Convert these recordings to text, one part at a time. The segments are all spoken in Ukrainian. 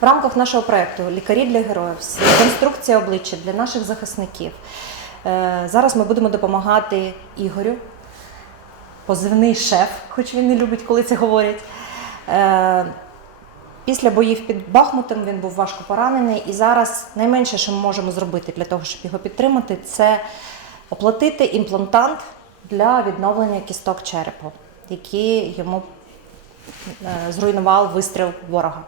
В рамках нашого проєкту Лікарі для героїв, реконструкція обличчя для наших захисників. Е, Зараз ми будемо допомагати Ігорю, позивний шеф, хоч він не любить, коли це говорять. Е, Після боїв під Бахмутом він був важко поранений, і зараз найменше, що ми можемо зробити для того, щоб його підтримати, це оплатити імплантант для відновлення кісток черепу, які йому е, зруйнував вистріл ворога.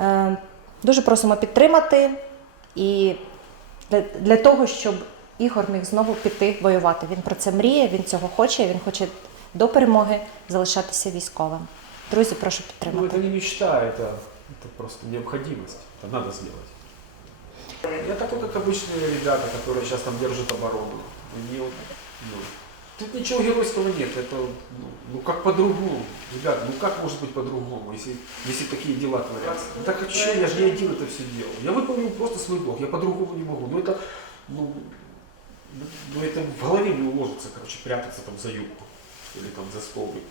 Е, Дуже просимо підтримати і для, для того, щоб Ігор міг знову піти воювати. Він про це мріє, він цього хоче, він хоче до перемоги залишатися військовим. Друзі, прошу Ну, підтримати. это не мечта, это, это просто необходимость. Это надо сделать. Я такой, как обычные ребята, которые сейчас там держат оборону. Они вот, ну, тут ничего геройского нет. Это, ну, ну, как по-другому. Ребята, ну как может быть по-другому, если, если такие дела творятся? Ну так а что, я же не один это все делал. Я выполнил просто свой долг, я по-другому не могу. Ну это, ну, ну, это в голове не уложится, короче, прятаться там за юбку или там за столбик.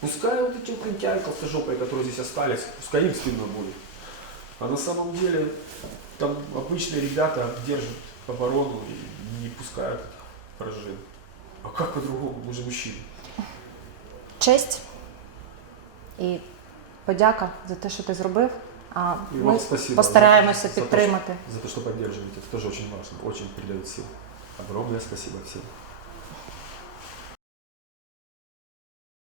Пускай вот эти укрытия толстожопые, которые здесь остались, пускай им стыдно будет. А на самом деле там обычные ребята держат оборону и не пускают вражин. А как по-другому? Мы же мужчины. Честь і подяка за те, що ти зробив. А И ми вам спасибо постараємося за- за то, підтримати. За то, что поддерживаете. Это тоже очень важно, очень придает сил. Огромное спасибо всем.